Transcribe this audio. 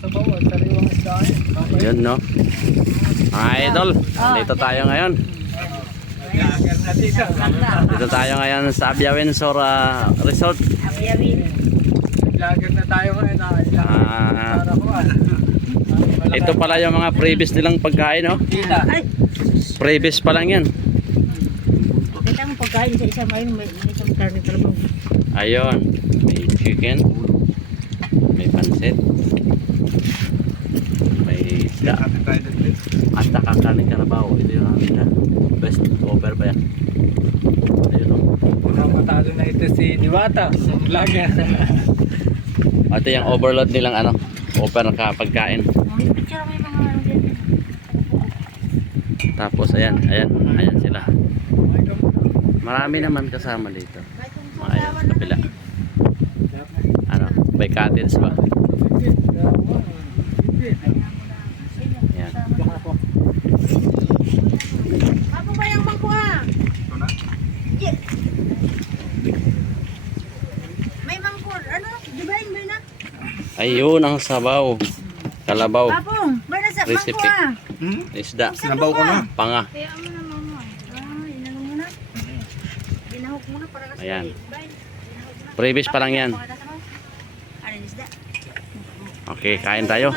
Sa bawal, sariwang isda eh. Yun, no? Mga idol, dito tayo ngayon. Dito tayo ngayon sa Abya Windsor Resort. Vlogger na tayo ngayon. Ito pala yung mga previous nilang pagkain, no? Previous pa lang yan. Kita mo pagkain sa isang ayun, may isang karne talaga. Ayun, may chicken, may pansit, may isda, at saka kanin karabaw. Ito yung amin na best offer ba yan? Ayun, no? Matalo na ito si Diwata, vlogger. Ito yung overload nilang ano, offer ng pagkain. Picture mo yung mga ano dyan. Tapos ayan sila. Marami naman kasama dito. Ayan, sa kabila. Ano, by cottage ba? Ayan. Apa ba yung mangkuha? Yeah. May mangkur, ano? Dibayin ba na? Ayun ang sabaw. Kalabaw. Apong, ba na sa Recipe. mangkuha? Isda. Sinabaw ko na. Panga. Kaya mo na mama. Inano muna. Binahok muna para kasi. Ayan. Previous pa lang yan. Ano isda? Okay, kain tayo.